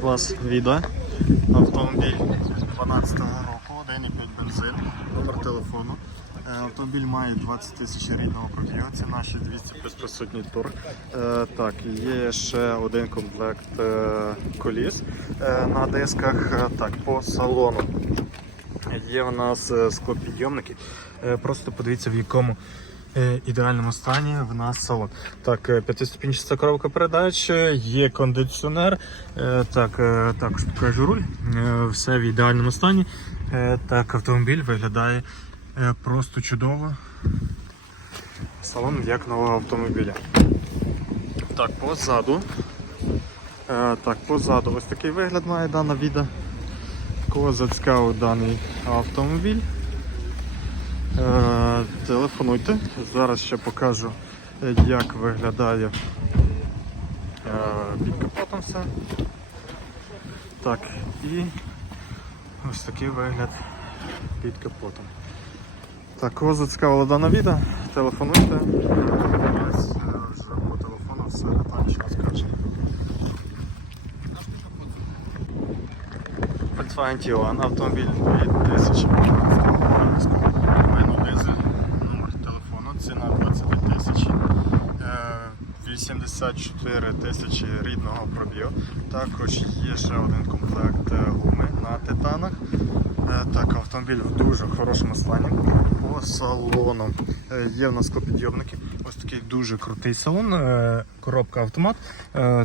клас відео. Автомобіль 12 року, 1,5 бензин, номер телефону. Е, Автомобіль має 20 тисяч рідного пробігу, ціна 6200 плюс присутній тур. Е, Так, є ще один комплект е, коліс на дисках. Так, по салону. Є у нас склопідйомники. Просто подивіться в якому ідеальному стані в нас салон. Так, е, п'ятиступінчаста коробка передач, е, є кондиціонер. Е, Так, е, також покажу руль. Е, Все в ідеальному стані. Е, Так, автомобіль виглядає е, просто чудово. Салон як нового автомобіля. Так, позаду. Е, Так, позаду ось такий вигляд має дана відео. Кого зацікавив даний автомобіль. Е, телефонуйте. Зараз ще покажу, е, як виглядає е, під капотом все. Так, і ось такий вигляд під капотом. Так, кого зацікавило дане відео, телефонуйте. Ось, телефону все детальніше розкаже. Volkswagen Tiguan, автомобіль 2015 року, Вену дизель, номер телефону, ціна 22 тисячі, е, 84 тисячі рідного пробігу. Також є ще один комплект е, гуми на титанах. Е, Так, автомобіль в дуже хорошому стані. По салону Е, є в нас склопідйомники. Ось такий дуже крутий салон. Коробка автомат.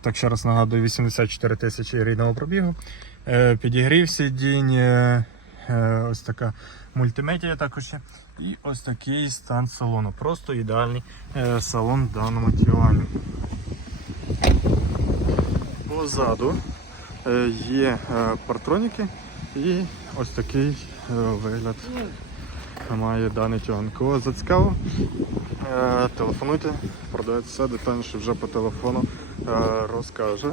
Так, ще раз нагадую, 84 тисячі рідного пробігу. Підігрів сидінь, ось така мультимедія також. є. І ось такий стан салону. Просто ідеальний е, салон в даному Тіуані. Позаду е, є е, партроніки і ось такий е, вигляд має даний тяган. Кого зацікавив, е, телефонуйте, продавець все детальніше вже по телефону е, розкаже.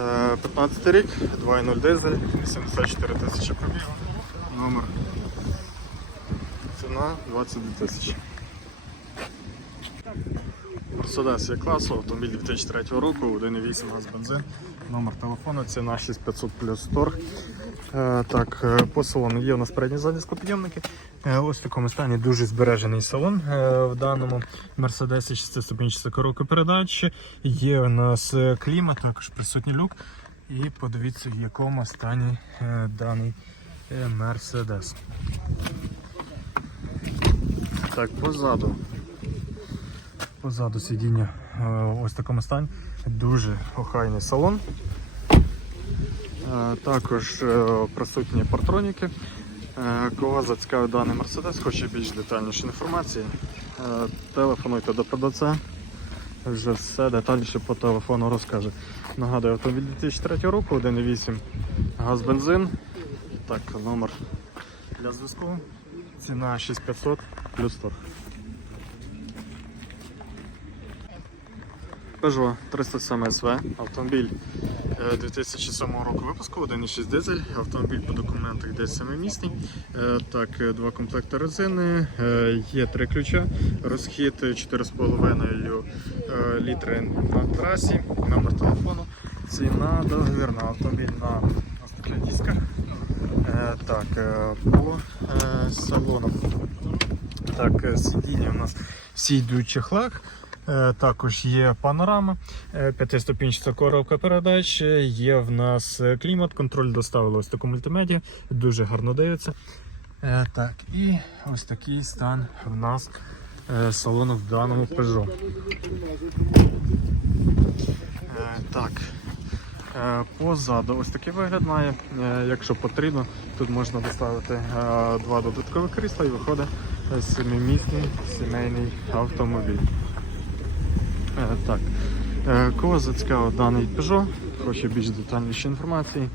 Е, 15 рік, 2.0 дизель, 84 тисячі пробігу, номер. Ціна 22 тисячі. Мерседес є класу, автомобіль 2003 року, 1.8 газ бензин, номер телефону, ціна 6500 плюс торг. Е, Так, е, по салону є у нас передні задні склопідйомники. Е, Ось в такому стані дуже збережений салон в даному Мерседесі 6-ступінчаста коробка передач. Є у нас клімат, також присутній люк. І подивіться, в якому стані даний Мерседес. Так, позаду. Позаду сидіння е, ось такому стані. Дуже охайний салон. Е, Також е, присутні партроніки. Е, Кого зацікавив даний Мерседес, хоче більш детальніше інформації, е, телефонуйте до продавця. Вже все детальніше по телефону розкаже. Нагадую, автомобіль 2003 року, 1.8 газ бензин. Так, номер для зв'язку. Ціна 6500 плюс торг. Peugeot 307 SV, автомобіль е, 2007 року випуску, 1.6 дизель, автомобіль по документах десь семимісний. Е, Так, е, два комплекти резини, е, є три ключа, розхід 4,5 е, літри на трасі, номер телефону, ціна договірна, автомобіль на ось дисках. Е, Так, е, по е, салону. Так, сидіння у нас всі йдуть в чехлах. Також є панорама, п'ятиступінчата коробка передач, є в нас клімат, контроль доставили ось таку мультимедію, дуже гарно дивиться. Так, і ось такий стан в нас салону в даному Peugeot. Так. Е, Позаду ось такий вигляд має. Е, Якщо потрібно, тут можна доставити е, два додаткові крісла і виходить семимісний сімейний автомобіль. Так. Кого зацікавив даний Peugeot, хоче більш детальніше інформації,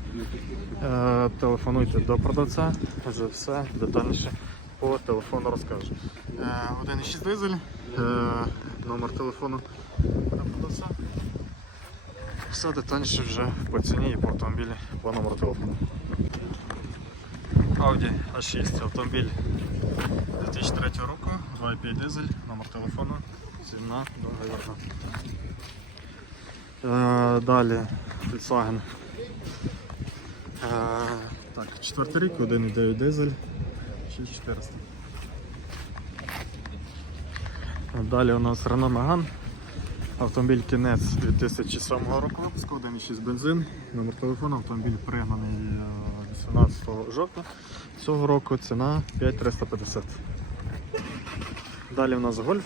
телефонуйте до продавця, вже все детальніше по телефону розкаже. Е, 1.6 дизель, номер телефону до продавця. Все детальніше вже по ціні і по автомобілі по номеру телефону. Audi A6 автомобіль 2003 року, 2.5 дизель, номер телефону, ціна договірна. Е, Далі Volkswagen Е, Так, четвертий рік, 1,9 дизель, 6400. Далі у нас Renault Megane. Автомобіль кінець 2007 року випуску, 1,6 бензин. Номер телефону, автомобіль пригнаний е, 18 жовтня цього року. Ціна 5350. Далі у нас Гольф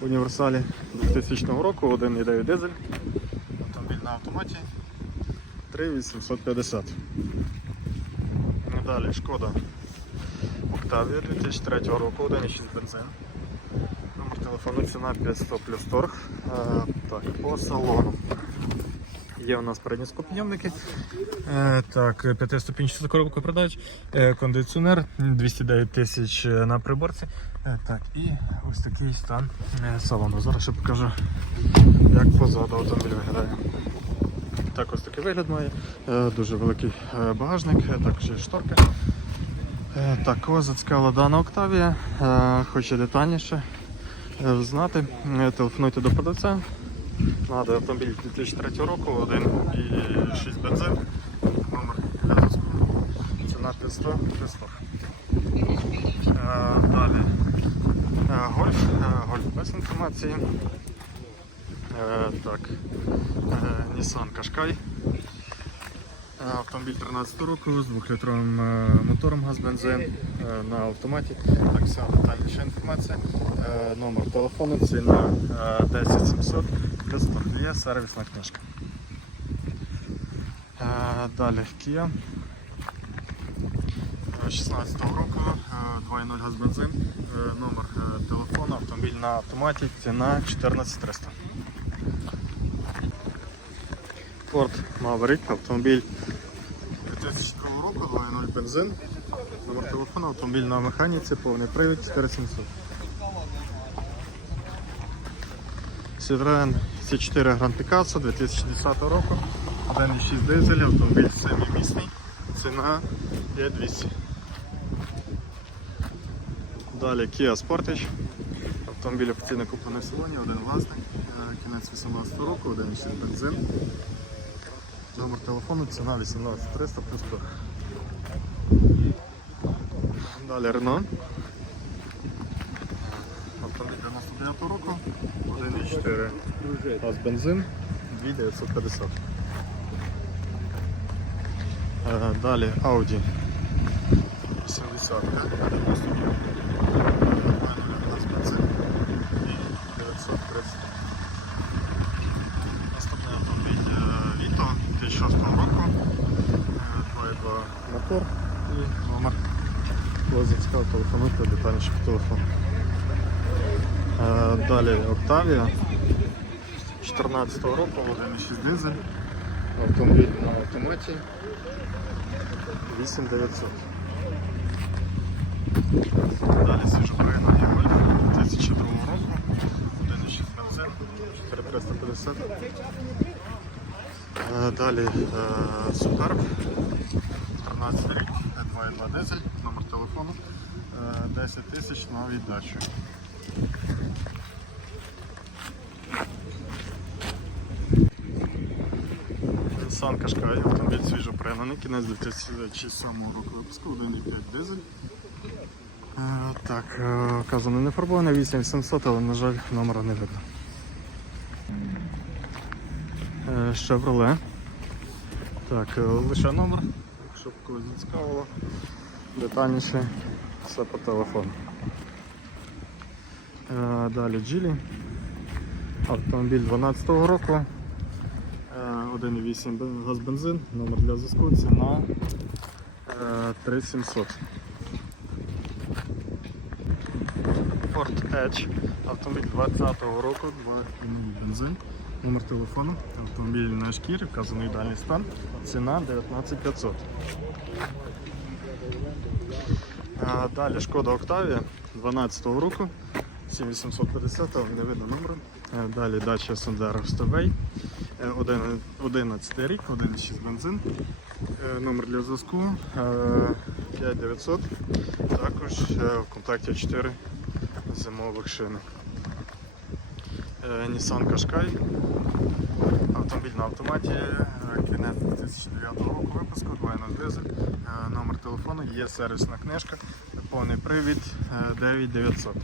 в універсалі 2000 року, 1,9 дизель. Автомобіль на автоматі 3850. Далі Шкода Октавія 2003 року, 1,6 бензин. Телефону ціна 500 плюс торг. Е, так, по салону. Є у нас передні скопійомники. Е, так, п'ятиступінчата коробка продач, е, кондиціонер 209 тисяч на приборці. Так, і ось такий стан салону. Зараз ще покажу, як позаду автомобіль виглядає. Так, ось такий вигляд має. Дуже великий багажник, також шторка. Так, кого зацікавила дана Октавія, хоче детальніше знати, е, телефонуйте до продавця. Нагадую, автомобіль 2003 року, 1,6 бензин, номер зв'язку. Ціна 500 500. Е, Далі е, гольф, е, гольф без інформації. Е, Так, е, Nissan Qashqai. Е, Автомобіль 13 року з 2-літровим е, мотором газ-бензин е, на автоматі. Так, вся детальніша інформація. Номер телефону, ціна е, 10700 без. Є сервісна книжка. Далі Kia. Е, 16 року, е, 2.0 газ-бензин. Номер телефону, автомобіль на автоматі, ціна 14300. Ford Maverick, автомобіль 2002 року, 2.0 бензин. Номер телефону, автомобіль на механіці, повний привід 4700. Citroen C4 Grand Picasso 2010 року, 1.6 дизель, автомобіль семимісний, ціна 5200. Далі Kia Sportage, автомобіль офіційно куплений в салоні, один власник, е, кінець 18 року, 1.6 бензин. Телефону, ціна 18300 плюс торг. Далі Renault. Автомобіль 99 року, 1,4 газ бензин, 2950. Е, Далі Audi 80 90 газ бензин і 930. Наступний автомобіль е, Vito 2006 року. 2.2 мотор і номер. Коли зацікавив телефонуйте детальніше по телефону. Е, Далі Octavia 2014 року, 1.6 дизель. Автомобіль на автоматі 8900. Далі свіжопригнаний Golf 2002 року, 1.6 бензин, 4350. Е, Далі е, Superb 13 рік, 2.2 дизель, номер телефону, е, 10 тисяч на віддачу. Nissan Qashqai, автомобіль свіжо пригнаний, кінець 2007 року випуску, 1.5 дизель. Е, Так, е, вказано не фарбоване 8700, але, на жаль, номера не видно. Е, Chevrolet. Так, е, лише номер, щоб когось зацікавило. Детальніше все по телефону. Е, Далі Geely. Автомобіль 12 го року. Е, 1,8 бен- газ бензин, номер для зв'язку, ціна е, 3700. Ford Edge, автомобіль 20-го року, 2,0 бензин, номер телефону, автомобіль на шкірі, вказаний ідеальний стан, ціна 19500. А, Далі Шкода Octavia 12-го року, 7850, не видно номеру. Е, Далі Sandero Stoway, Е, 11 рік, 1,6 бензин, Е, номер для зв'язку е, 5900, також е, в комплекті 4 зимових шини. Е, Nissan Qashqai, автомобіль на автоматі, е, кінець 2009 року випуску, 2.0 дизель, е, номер телефону, є сервісна книжка, повний привід. Е, 9900.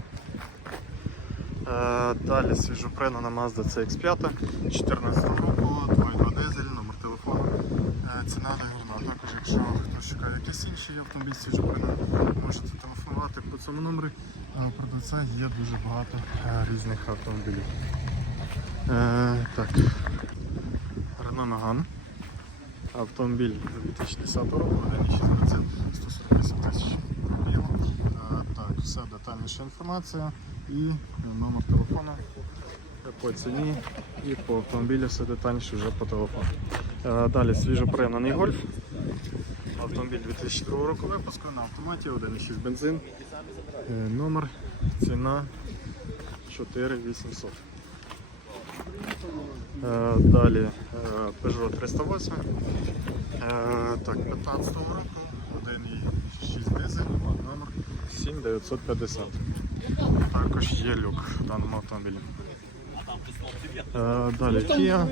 Е, Далі свіжопринана Mazda CX5 14 року, 2.2 дизель, номер телефону, ціна договірна. Також, якщо хтось шукає якийсь інший автомобіль свіжопринений, можете телефонувати по цьому номері. Продавця є дуже багато е, різних автомобілів. Е, так. Renault Megane. Автомобіль 2010 року, 1.6 бензин, 148 тисяч пробігу. Е, Так, все детальніша інформація і номер телефону по ціні і по автомобілю все детальніше вже по телефону. Е, Далі свіжопригнаний гольф. Автомобіль 2002 року випуску на автоматі, 1.6 бензин. Е, Номер, ціна 4800. Е, Далі е, Peugeot 308. Е, Так, 15 року, 1.6 дизель, номер 7950. Також є люк в даному автомобілі. Е, Далі Kia.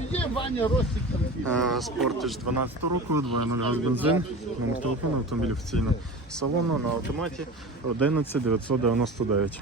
Е, Sportage 12 року, 2.0 газ бензин, номер телефону, автомобіль офіційно салону на автоматі 11999.